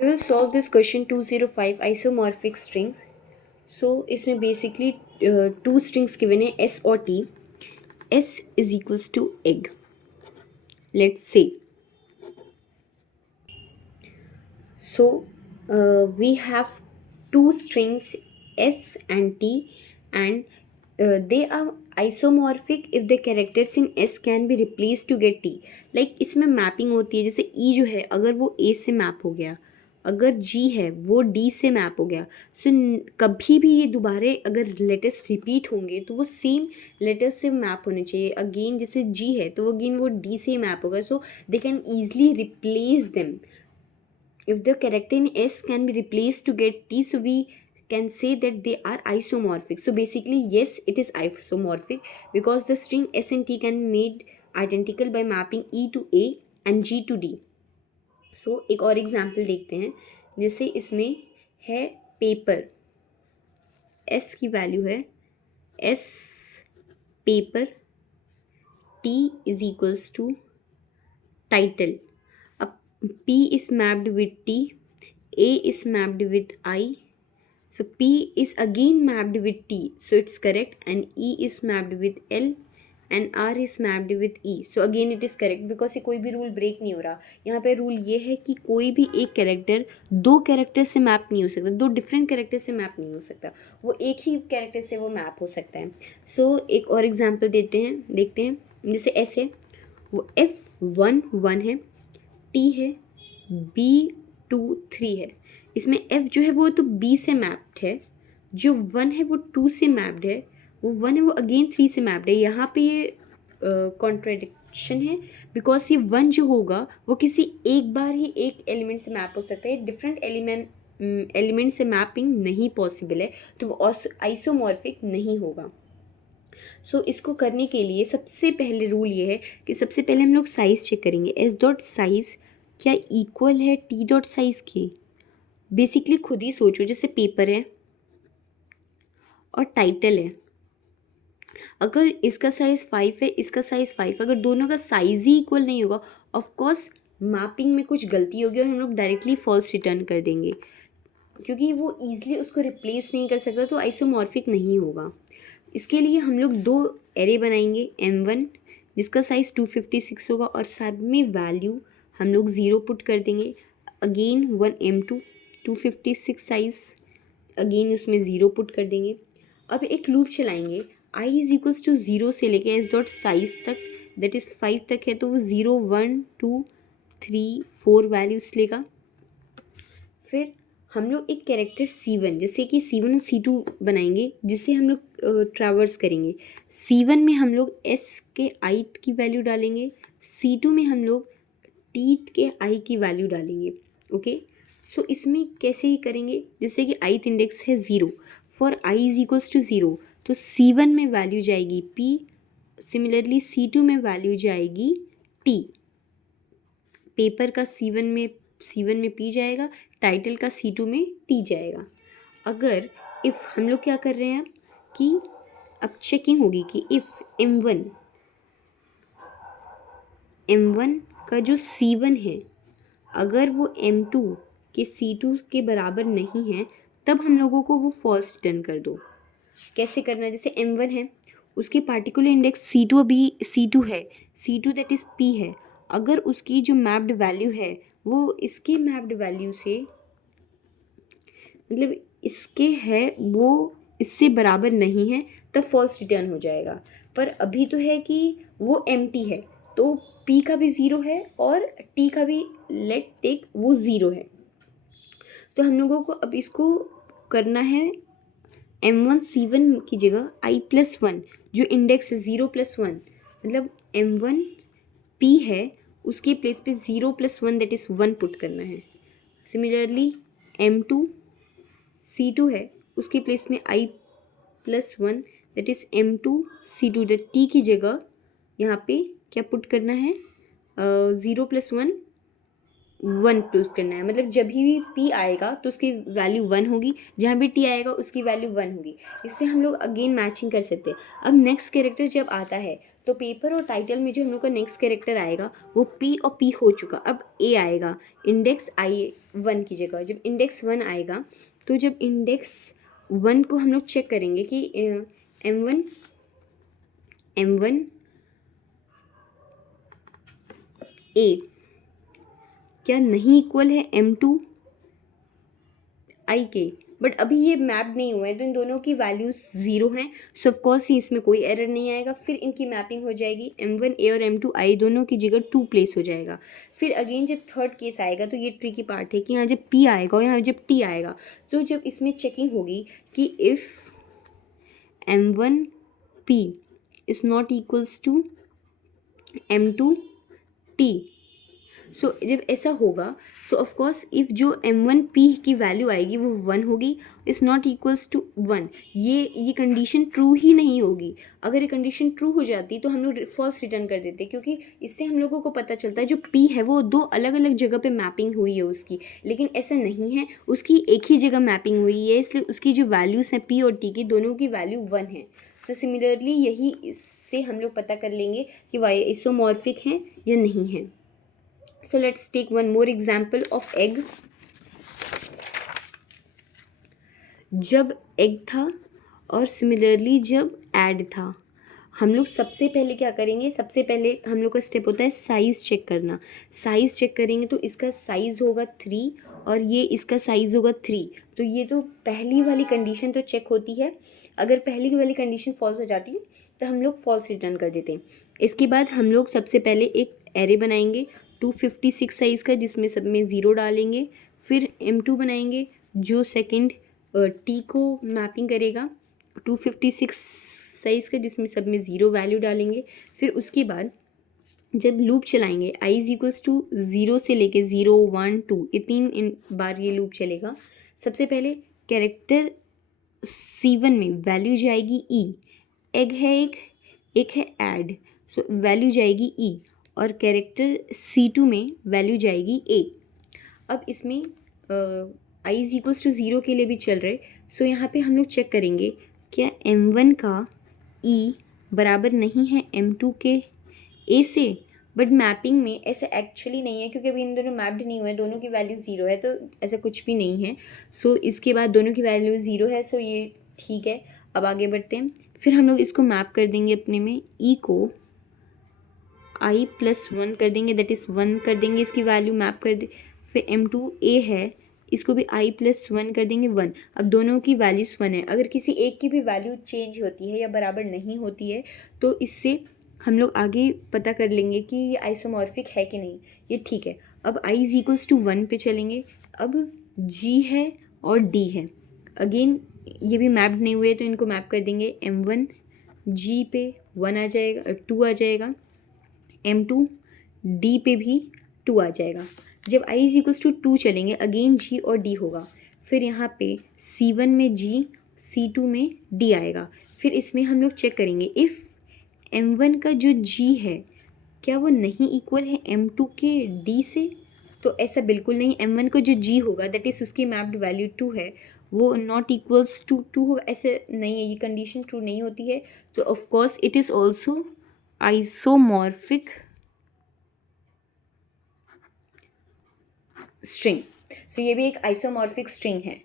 We will solve this question 205 isomorphic strings. So इसमें basically two strings given है S और T. S is equals to egg. Let's say. So we have two strings S and T, and they are isomorphic if the characters in S can be replaced to get T. Like इसमें mapping होती है, जैसे E जो है अगर वो A से map हो गया, अगर G है वो D से मैप हो गया, सो कभी भी ये दोबारे अगर लेटर्स रिपीट होंगे तो वो सेम लेटर्स से मैप होने चाहिए. अगेन जैसे G है तो अगेन वो D से मैप होगा, so they can easily replace them. If the character in S can be replaced to get T, so we can say that they are isomorphic. So basically, yes, it is isomorphic because the string S and T can be made identical by mapping E to A and G to D. So एक और example देखते हैं. जैसे इसमें है paper, S की value है S paper, T is equals to title. P is mapped with T, A is mapped with I, so P is again mapped with T, so it's correct, and E is mapped with L and R is mapped with E, so again it is correct because ये कोई भी rule break नहीं हो रहा. यहाँ पे rule ये है कि कोई भी एक कैरेक्टर दो कैरेक्टर से मैप नहीं हो सकता, दो डिफरेंट कैरेक्टर से मैप नहीं हो सकता, वो एक ही कैरेक्टर से वो मैप हो सकता है. सो एक और एग्जाम्पल देखते हैं. जैसे ऐसे वो F1 है, T है, B2 3 है. इसमें F जो है वो तो B से मैप्ड है, जो 1 है वो 2 से मैप्ड है, वो 1 है वो अगेन 3 से मैप्ड है. यहाँ पे ये कॉन्ट्रडिक्शन है बिकॉज ये 1 जो होगा वो किसी एक बार ही एक एलिमेंट से मैप हो सकता है, डिफरेंट एलिमेंट से मैपिंग नहीं पॉसिबल है, तो वो आइसोमॉर्फिक नहीं होगा. सो इसको करने के लिए सबसे पहले रूल ये है कि सबसे पहले हम लोग साइज़ चेक करेंगे. एस डॉट साइज़ क्या इक्वल है टी डॉट साइज़ के. बेसिकली खुद ही सोचो, जैसे पेपर है और टाइटल है, अगर इसका साइज़ 5 है, इसका साइज़ 5, अगर दोनों का साइज़ ही इक्वल नहीं होगा, ऑफकोर्स मैपिंग में कुछ गलती होगी और हम लोग डायरेक्टली फॉल्स रिटर्न कर देंगे क्योंकि वो ईजिली उसको रिप्लेस नहीं कर सकता, तो आइसोमॉर्फिक नहीं होगा. इसके लिए हम लोग दो एरे बनाएंगे, M1 जिसका साइज़ 256 होगा और साथ में वैल्यू हम लोग 0 पुट कर देंगे. Again one M2 256 size, again उसमें 0 पुट कर देंगे. अब एक लूप चलाएंगे, I इज इक्वल्स टू 0 से लेके एस डॉट साइज़ तक, दैट इज़ 5 तक है, तो वो 0 1 2 3 4 वैल्यूज़ लेगा. फिर हम लोग एक कैरेक्टर C1, जैसे कि C1 और C2 बनाएंगे जिसे हम लोग ट्रैवर्स करेंगे. C1 में हम लोग S के ith की वैल्यू डालेंगे, C2 में हम लोग टीथ के I की वैल्यू डालेंगे. ओके, सो इसमें कैसे ही करेंगे, जैसे कि ith इंडेक्स है 0, for I is equals to 0, तो C1 में वैल्यू जाएगी P, सिमिलरली C2 में वैल्यू जाएगी T. पेपर का C1 में P जाएगा, टाइटल का C2 में T जाएगा. अगर इफ़ हम लोग क्या कर रहे हैं कि अब चेकिंग होगी कि इफ़ M1 का जो C1 है अगर वो M2 के C2 के बराबर नहीं है, तब हम लोगों को वो फॉल्स रिटर्न कर दो. कैसे करना है, जैसे M1 है, उसकी पार्टिकुलर इंडेक्स C2 अभी C2 है, C2 दैट इज़ P है. अगर उसकी जो मैप्ड वैल्यू है वो इसके मैप्ड वैल्यू से, मतलब इसके है वो इससे बराबर नहीं है, तब फॉल्स रिटर्न हो जाएगा. पर अभी तो है कि वो एम्प्टी है, तो P का भी 0 है और T का भी लेट टेक वो 0 है. तो हम लोगों को अब इसको करना है M1 C1 की जगह I+1 जो इंडेक्स है 0+1, मतलब M1 P है उसके प्लेस पे 0+1 दैट इज़ 1 पुट करना है. सिमिलरली M2 C2 है उसके प्लेस में I+1 that is M2 C2, that T की जगह यहाँ पे क्या पुट करना है, 0+1 1 पुट करना है. मतलब जब भी P आएगा तो उसकी वैल्यू 1 होगी, जहाँ भी T आएगा उसकी वैल्यू 1 होगी. इससे हम लोग अगेन मैचिंग कर सकते हैं. अब नेक्स्ट कैरेक्टर जब आता है तो पेपर और टाइटल में जो हम लोग का नेक्स्ट कैरेक्टर आएगा वो पी और पी हो चुका, अब ए आएगा इंडेक्स I1 की जगह। जब इंडेक्स 1 आएगा तो जब इंडेक्स 1 को हम लोग चेक करेंगे कि M1 A क्या नहीं इक्वल है M2 I के, बट अभी ये मैप नहीं हुआ है तो इन दोनों की वैल्यूज 0 हैं, सो ऑफकोर्स ही इसमें कोई एरर नहीं आएगा। फिर इनकी मैपिंग हो जाएगी, M1 A और M2 I दोनों की जगह 2 प्लेस हो जाएगा। फिर अगेन जब थर्ड केस आएगा तो ये ट्रिकी पार्ट है कि यहाँ जब P आएगा और यहाँ जब T आएगा, तो जब इसमें चेकिंग होगी कि if M1 P is not equals to M2 T, so जब ऐसा होगा सो ऑफकोर्स इफ़ जो M1P की वैल्यू आएगी वो 1 होगी, इज़ नॉट इक्वल्स टू 1, ये कंडीशन ट्रू ही नहीं होगी। अगर ये कंडीशन ट्रू हो जाती तो हम लोग फॉल्स रिटर्न कर देते, क्योंकि इससे हम लोगों को पता चलता है जो P है वो 2 अलग अलग जगह पे मैपिंग हुई है उसकी, लेकिन ऐसा नहीं है, उसकी एक ही जगह मैपिंग हुई है, इसलिए उसकी जो वैल्यूज़ हैं P और T की दोनों की वैल्यू 1 है। सो सिमिलरली यही इससे हम लोग पता कर लेंगे कि वाई आइसोमॉर्फिक हैं या नहीं है। So let's take one more example of egg. जब एग था और सिमिलरली जब ऐड था, हम लोग सबसे पहले क्या करेंगे, सबसे पहले हम लोग का स्टेप होता है साइज़ चेक करना। साइज़ चेक करेंगे तो इसका साइज़ होगा 3 और ये इसका साइज़ होगा 3, तो ये तो पहली वाली कंडीशन तो चेक होती है। अगर पहली वाली कंडीशन फॉल्स हो जाती है तो हम लोग फॉल्स रिटर्न कर देते हैं। इसके बाद हम लोग सबसे पहले एक एरे बनाएंगे 256 साइज़ का, जिसमें सब में 0 डालेंगे। फिर M2 बनाएंगे जो सेकंड T को मैपिंग करेगा 256 साइज़ का, जिसमें सब में 0 वैल्यू डालेंगे। फिर उसके बाद जब लूप चलाएंगे I इज इक्वल्स टू 0 से लेके 0 1 2 ये 3 बार ये लूप चलेगा। सबसे पहले कैरेक्टर C1 में वैल्यू जाएगी E, एग है एक है ऐड, सो वैल्यू जाएगी E, और कैरेक्टर C2 में वैल्यू जाएगी A। अब इसमें I इज इक्वल्स टू 0 के लिए भी चल रहे, सो यहाँ पे हम लोग चेक करेंगे क्या M1 का E बराबर नहीं है M2 के A से, बट मैपिंग में ऐसा एक्चुअली नहीं है क्योंकि अभी इन दोनों मैप्ड नहीं हुए, दोनों की वैल्यू 0 है, तो ऐसा कुछ भी नहीं है। सो इसके बाद दोनों की वैल्यू 0 है, सो ये ठीक है। अब आगे बढ़ते हैं, फिर हम लोग इसको मैप कर देंगे अपने में, E को I+1 कर देंगे, दैट इज़ 1 कर देंगे, इसकी वैल्यू मैप कर दे। फिर M2 A है, इसको भी I+1 कर देंगे 1। अब दोनों की वैल्यूज़ 1 है, अगर किसी एक की भी वैल्यू चेंज होती है या बराबर नहीं होती है तो इससे हम लोग आगे पता कर लेंगे कि ये आइसोमॉर्फिक है कि नहीं, ये ठीक है। अब I इज इक्वल्स टू 1 पे चलेंगे। अब G है और D है, अगेन ये भी मैप्ड नहीं हुए तो इनको मैप कर देंगे। M1 G पे 1 आ जाएगा, 2 आ जाएगा, M2 D पे भी 2 आ जाएगा। जब I इज इक्वल्स टू 2 चलेंगे, अगेन G और D होगा। फिर यहाँ पे C1 में G, C2 में D आएगा। फिर इसमें हम लोग चेक करेंगे इफ़ M1 का जो G है क्या वो नहीं इक्वल है M2 के D से, तो ऐसा बिल्कुल नहीं। M1 का जो G होगा दैट इज़ उसकी मैप्ड वैल्यू 2 है, वो नॉट इक्वल्स टू 2 होगा, ऐसे नहीं है, ये कंडीशन ट्रू नहीं होती है। तो of course it is also isomorphic string. So ये भी एक आइसोमॉर्फिक स्ट्रिंग है।